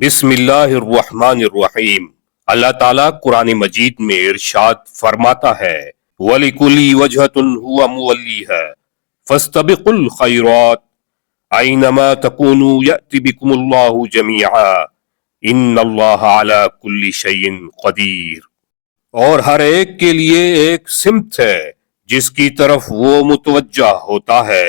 بسم اللہ الرحمن الرحیم۔ اللہ تعالیٰ قرآن مجید میں ارشاد فرماتا ہے وَلِكُلِّ وَجْهَةٌ هُوَ مُوَلِّيهَا فَاسْتَبِقُوا الْخَيْرَاتِ أَيْنَمَا تَكُونُوا يَأْتِ بِكُمُ اللَّهُ جَمِيعًا إِنَّ اللَّهَ عَلَى كُلِّ شَيْءٍ قَدِيرٌ۔ اور ہر ایک کے لیے ایک سمت ہے جس کی طرف وہ متوجہ ہوتا ہے،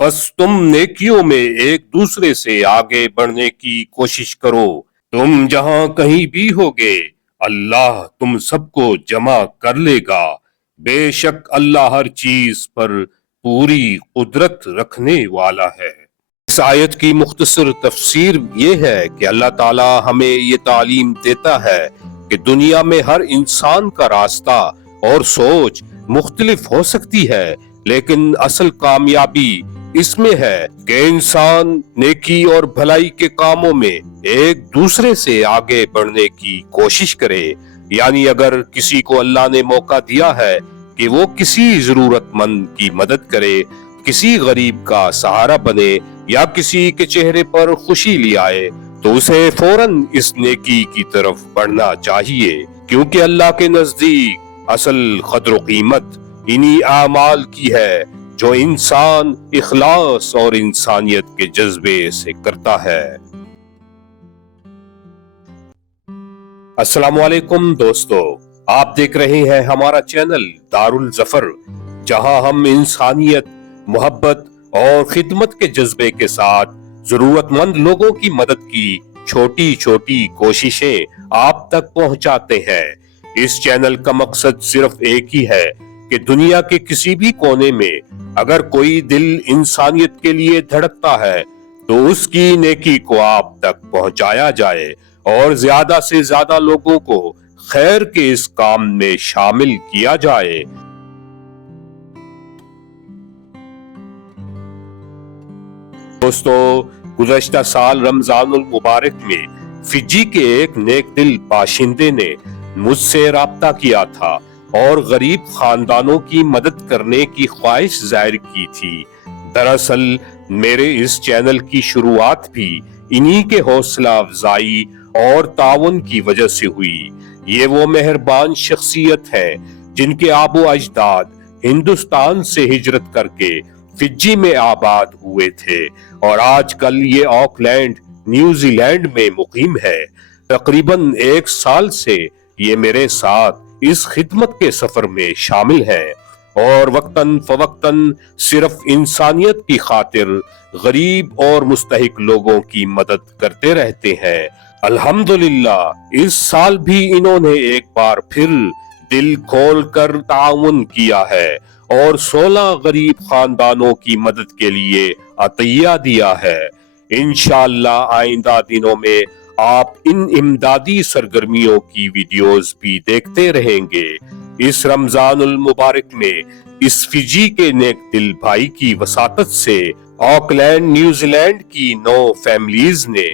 بس تم نیکیوں میں ایک دوسرے سے آگے بڑھنے کی کوشش کرو۔ تم جہاں کہیں بھی ہوگے اللہ تم سب کو جمع کر لے گا، بے شک اللہ ہر چیز پر پوری قدرت رکھنے والا ہے۔ اس آیت کی مختصر تفسیر یہ ہے کہ اللہ تعالی ہمیں یہ تعلیم دیتا ہے کہ دنیا میں ہر انسان کا راستہ اور سوچ مختلف ہو سکتی ہے، لیکن اصل کامیابی اس میں ہے کہ انسان نیکی اور بھلائی کے کاموں میں ایک دوسرے سے آگے بڑھنے کی کوشش کرے۔ یعنی اگر کسی کو اللہ نے موقع دیا ہے کہ وہ کسی ضرورت مند کی مدد کرے، کسی غریب کا سہارا بنے یا کسی کے چہرے پر خوشی لے آئے، تو اسے فوراً اس نیکی کی طرف بڑھنا چاہیے، کیونکہ اللہ کے نزدیک اصل قدر و قیمت انہی اعمال کی ہے جو انسان اخلاص اور انسانیت کے جذبے سے کرتا ہے۔ السلام علیکم دوستو، آپ دیکھ رہے ہیں ہمارا چینل دار الظفر، جہاں ہم انسانیت، محبت اور خدمت کے جذبے کے ساتھ ضرورت مند لوگوں کی مدد کی چھوٹی چھوٹی کوششیں آپ تک پہنچاتے ہیں۔ اس چینل کا مقصد صرف ایک ہی ہے کہ دنیا کے کسی بھی کونے میں اگر کوئی دل انسانیت کے لیے دھڑکتا ہے تو اس کی نیکی کو آپ تک پہنچایا جائے اور زیادہ سے زیادہ لوگوں کو خیر کے اس کام میں شامل کیا جائے۔ دوستو، گزشتہ سال رمضان المبارک میں فجی کے ایک نیک دل باشندے نے مجھ سے رابطہ کیا تھا اور غریب خاندانوں کی مدد کرنے کی خواہش ظاہر کی تھی۔ دراصل میرے اس چینل کی شروعات بھی انہی کے حوصلہ افزائی اور تعاون کی وجہ سے ہوئی۔ یہ وہ مہربان شخصیت ہیں جن کے آب و اجداد ہندوستان سے ہجرت کر کے فجی میں آباد ہوئے تھے اور آج کل یہ آکلینڈ، نیوزی لینڈ میں مقیم ہے۔ تقریباً 1 سال سے یہ میرے ساتھ اس خدمت کے سفر میں شامل ہے اور وقتاً فوقتاً صرف انسانیت کی خاطر غریب اور مستحق لوگوں کی مدد کرتے رہتے ہیں۔ الحمدللہ اس سال بھی انہوں نے ایک بار پھر دل کھول کر تعاون کیا ہے اور 16 غریب خاندانوں کی مدد کے لیے عطیہ دیا ہے۔ انشاءاللہ آئندہ دنوں میں آپ ان امدادی سرگرمیوں کی ویڈیوز بھی دیکھتے رہیں گے۔ اس رمضان المبارک میں اس فجی کے نیک دل بھائی کی وساطت سے آکلینڈ، نیوزی لینڈ کی 9 فیملیز نے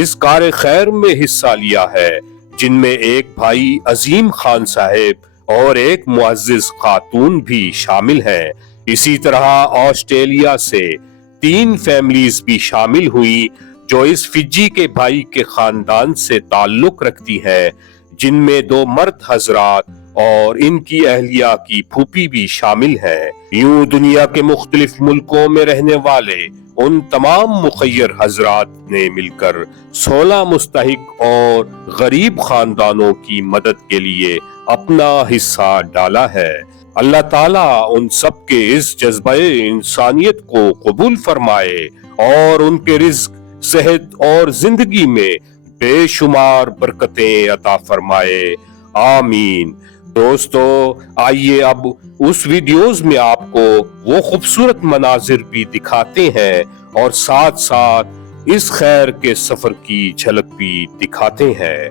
اس کار خیر میں حصہ لیا ہے، جن میں ایک بھائی عظیم خان صاحب اور ایک معزز خاتون بھی شامل ہیں۔ اسی طرح آسٹریلیا سے 3 فیملیز بھی شامل ہوئی جو اس فجی کے بھائی کے خاندان سے تعلق رکھتی ہے، جن میں 2 مرد حضرات اور ان کی اہلیہ کی پھوپھی بھی شامل ہیں۔ یوں دنیا کے مختلف ملکوں میں رہنے والے ان تمام مخیر حضرات نے مل کر 16 مستحق اور غریب خاندانوں کی مدد کے لیے اپنا حصہ ڈالا ہے۔ اللہ تعالیٰ ان سب کے اس جذبہ انسانیت کو قبول فرمائے اور ان کے رزق، صحت اور زندگی میں بے شمار برکتیں عطا فرمائے، آمین۔ دوستو، آئیے اب اس ویڈیوز میں آپ کو وہ خوبصورت مناظر بھی دکھاتے ہیں اور ساتھ ساتھ اس خیر کے سفر کی جھلک بھی دکھاتے ہیں۔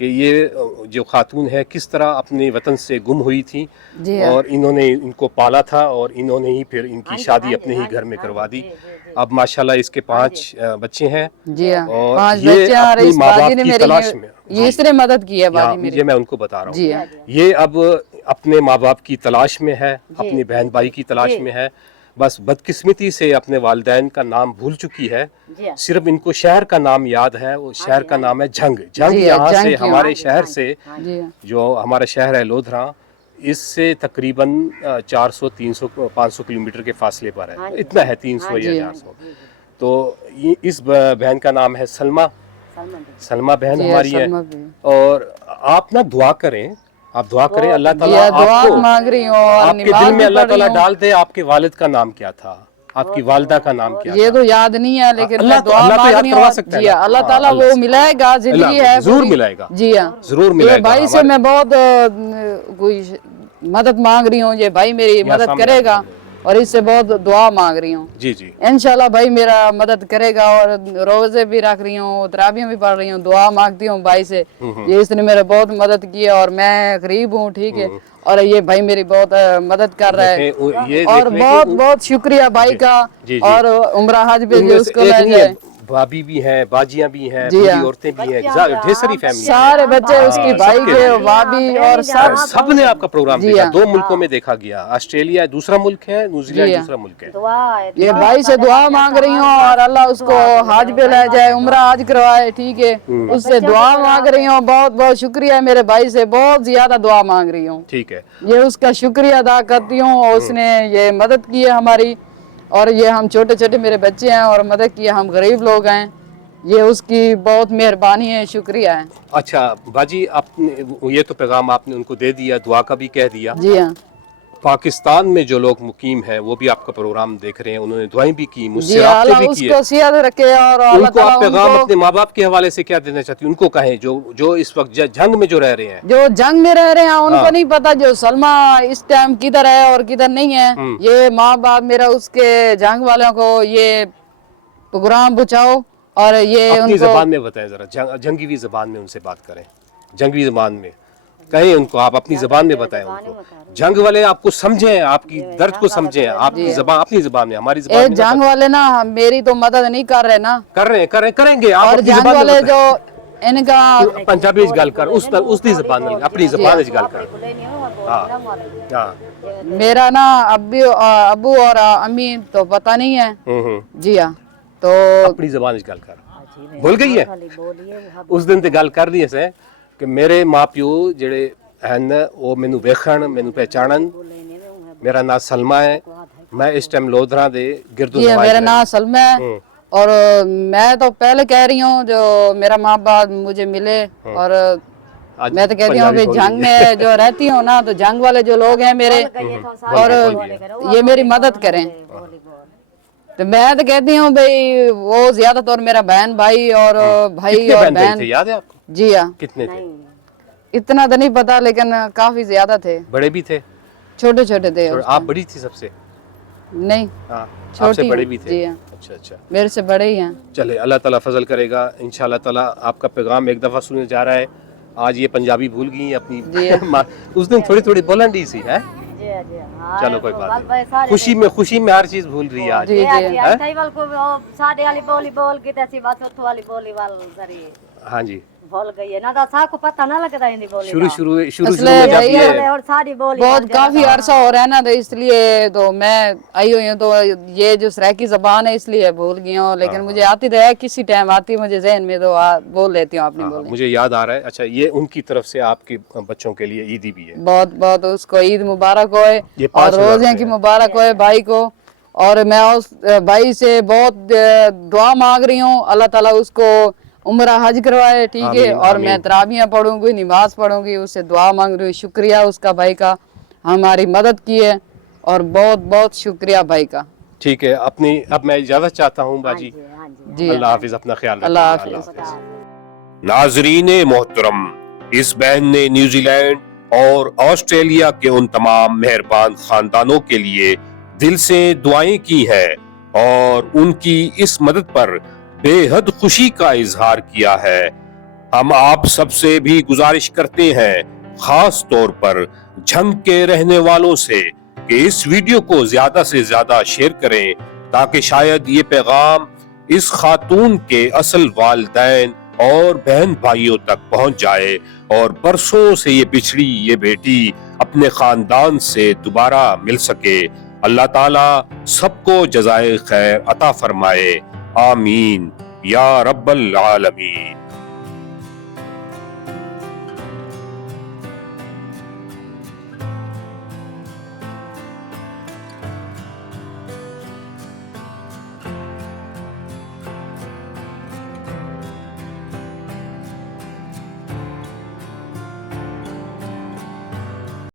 کہ یہ جو خاتون ہے کس طرح اپنے وطن سے گم ہوئی تھی جی اور انہوں نے ان کو پالا تھا اور انہوں نے ہی پھر ان کی شادی اپنے ہی گھر میں کروا دی. اب ماشاءاللہ اس کے 5 بچے ہیں جی ہاں اور 5 یہ بچے ہیں اور اپنی اس ماں باجی باپ نے کی میری تلاش میں یہ اس نے مدد کی ہے باجی میری. یہ میں ان کو بتا رہا جی ہوں. ہاں یہ اب اپنے ماں باپ کی تلاش میں ہے, اپنے بہن بھائی کی تلاش میں ہے. بس بدقسمتی سے اپنے والدین کا نام بھول چکی ہے. صرف ان کو شہر کا نام یاد ہے, وہ شہر کا نام ہے جھنگ. جھنگ جی یہاں جھنگ سے کیوں؟ ہمارے شہر سے جی جو ہمارا شہر ہے لودھرا, اس سے تقریباً 400 300 500 کلومیٹر کے فاصلے پر ہے. اتنا ہے 300 یا 400. تو اس بہن کا نام ہے سلمہ. سلمہ بہن جی ہماری ہے. سلمہ بھی. اور آپ نا دعا کریں, آپ دعا کریں اللہ جی تعالیٰ دعا آپ کو مانگ رہی ہوں اور آپ کے نماز دل میں بھی اللہ پڑھ رہی تعالیٰ ہوں. ڈال دے آپ کے والد کا نام کیا تھا, آپ کی والدہ کا نام کیا یہ تھا. تو یاد نہیں ہے لیکن میں اللہ تو دعا اللہ تو مانگ یاد رہی کروا ہوں. سکتا ہے جی ہاں اللہ تعالیٰ وہ ملائے گا, زندگی ہے ضرور پوری. ملائے گا, جی ہاں ضرور یہ ملائے گا. بھائی سے میں بہت کوئی مدد مانگ رہی ہوں, یہ بھائی میری مدد کرے گا اور اس سے بہت دعا مانگ رہی ہوں. جی جی انشاءاللہ بھائی میرا مدد کرے گا. اور روزے بھی رکھ رہی ہوں, تراویح بھی پڑھ رہی ہوں, دعا مانگتی ہوں بھائی سے. یہ اس نے میرے بہت مدد کی اور میں غریب ہوں, ٹھیک ہے, اور یہ بھائی میری بہت مدد کر رہا ہے. یہ اور دیکھ لیں بہت کہ بہت شکریہ بھائی کا. جی جی اور عمرہ حج پہ ان جو میں اس سے کو ایک لے نہیں ہے, جائے. بھابھی بھی ہیں, باجیاں بھی ہیں, جی بوڑھی ہاں عورتیں بھی ہیں, ڈھیر ساری فیملی ہے. سارے بچے اس کی بھائی سب کے کے, لیے. بھابھی اور سب. سب نے آپ کا پروگرام جی دیکھا. ہاں 2 ملکوں میں دیکھا گیا, آسٹریلیا دوسرا ملک ہے, نیوزی جی لینڈ ہاں دوسرا ملک ہے. یہ بھائی سے دعا مانگ رہی ہوں اور اللہ اس کو حج پہ لے جائے, عمرہ حج کروائے, ٹھیک ہے. اس سے دعا مانگ رہی ہوں. بہت بہت شکریہ میرے بھائی سے, بہت زیادہ دعا مانگ رہی ہوں. ٹھیک ہے. یہ اس کا شکریہ ادا کرتی ہوں. اس نے یہ مدد کی ہے ہماری, اور یہ ہم چھوٹے چھوٹے میرے بچے ہیں اور مدد کی, ہم غریب لوگ ہیں. یہ اس کی بہت مہربانی ہے, شکریہ ہے. اچھا باجی, آپ نے یہ تو پیغام آپ نے ان کو دے دیا, دعا کا بھی کہہ دیا. جی ہاں پاکستان میں جو لوگ مقیم ہیں وہ بھی آپ کا پروگرام دیکھ رہے ہیں, انہوں نے دعائیں بھی کی, مجھ سے جی رابطے اللہ بھی اس کیے. کو صحت رکھے اور ان اللہ کو آپ تعالیٰ ان پیغام کو اپنے ماں باپ کے حوالے سے کیا دینا چاہتی ہیں, ان کو کہیں جو اس وقت جنگ میں جو رہ رہے ہیں, جو جنگ میں رہ رہے ہیں ان کو نہیں پتا جو سلمہ اس ٹائم کدھر ہے اور کدھر نہیں ہے. یہ ماں باپ میرا اس کے جنگ والوں کو یہ پروگرام پہنچاؤ اور یہ ان اپنی کو زبان میں بتائیں ذرا, جنگی زبان میں ان سے بات کریں, جنگی زبان میں کہیں ان کو, آپ اپنی زبان میں بتائیں ان کو. جنگ والے آپ کو سمجھیں, آپ کی درد کو سمجھیں, آپ کی زبان اپنی زبان میں, ہماری زبان میں جنگ والے نا میری تو مدد نہیں کر رہے نا, کر رہے ہیں, کریں گے. آپ اور اپنی جنگ زبان میں والے جو بتائیں. ان کا پنجابی گل کر, اس دی زبان میں, اپنی زبان وچ گل کر. ہاں ہاں میرا نا ابو اور امی تو پتہ نہیں ہے. جی ہاں تو اپنی زبان وچ گل کر. بھول گئی ہے اس دن تے گل کر رہی ہے کہ میرے ماں پیو جڑے ہیں وہ مینوں ویکھن, مینوں پہچانن. میرا نام سلمہ ہے, میں اس ٹائم لودھرا دے گرد و جی نواح میرا نام سلمہ ہے. اور میں تو پہلے کہہ رہی ہوں جو میرا ماں باپ مجھے ملے, اور میں تو کہتی ہوں کہ جنگ میں جو رہتی ہوں نا, تو جنگ والے جو لوگ ہیں میرے, اور یہ میری مدد کریں. تو میں تو کہتی ہوں بھئی وہ زیادہ طور میرا بہن بھائی اور بھائی کتنے اور بہن بھائی بہن. تھے, یاد ہے آپ کو؟ جی ہاں کتنے تھے؟ اتنا تو نہیں پتا لیکن کافی زیادہ تھے. بڑے بھی تھے, چھوٹے چھوٹے تھے اس آپ ٹائم. بڑی تھی سب سے؟ نہیں ہاں آپ سے چھوٹی بڑے ہوں. بھی تھے. جی ہاں اچھا اچھا, میرے سے بڑے ہی ہیں. چلے اللہ تعالیٰ فضل کرے گا انشاءاللہ تعالیٰ. آپ کا پیغام ایک دفعہ سننے جا رہا ہے. آج یہ پنجابی بھول گئی اپنی, جی اس دن تھوڑی تھوڑی بولن ڈی سی ہے. چلو کوئی بات نہیں, خوشی میں ہر چیز بھول رہی ہے آج. جی جی ہاں جی بھول گئی ہے نا, تو سا کو پتہ نہ لگتا ہے بولی شروع اصل ہے میں جب بھائی یہ اور ساری بولی بہت کافی عرصہ ہو رہا ہے نا, تو اس لیے تو میں آئی ہوئی ہوں. تو یہ جو سرائکی زبان ہے اس لیے بھول گئی ہوں, لیکن مجھے آتی رہے کسی ٹائم آتی مجھے ذہن میں, تو بول لیتی ہوں اپنی بولیں. مجھے یاد آ رہا ہے. اچھا یہ ان کی طرف سے آپ کے بچوں کے لیے عیدی بھی ہے. بہت بہت اس کو عید مبارک ہوئے یہ اور 5,000 روزے روپے کی ہے. مبارک ہوئے بھائی کو. اور میں اس بھائی سے بہت دعا مانگ رہی ہوں, اللہ تعالیٰ اس کو عمرہ حج کروائے, ٹھیک ہے. آمین اور میں آمین. تراویحیں پڑھوں گی, نماز پڑھوں گی, اس سے دعا مانگ رہی ہوں. شکریہ اس کا بھائی کا, ہماری مدد کی ہے, اور بہت بہت شکریہ بھائی کا. ٹھیک ہے, اب میں اجازت چاہتا ہوں باجی. جی اللہ حافظ, اپنا خیال اللہ رکھیے. حافظ. ناظرین محترم, اس بہن نے نیوزی لینڈ اور آسٹریلیا کے ان تمام مہربان خاندانوں کے لیے دل سے دعائیں کی ہیں اور ان کی اس مدد پر بے حد خوشی کا اظہار کیا ہے. ہم آپ سب سے بھی گزارش کرتے ہیں، خاص طور پر جھنگ کے رہنے والوں سے، کہ اس ویڈیو کو زیادہ سے زیادہ شیئر کریں تاکہ شاید یہ پیغام اس خاتون کے اصل والدین اور بہن بھائیوں تک پہنچ جائے اور برسوں سے یہ بچھڑی یہ بیٹی اپنے خاندان سے دوبارہ مل سکے۔ اللہ تعالیٰ سب کو جزائے خیر عطا فرمائے، آمین یا رب العالمین۔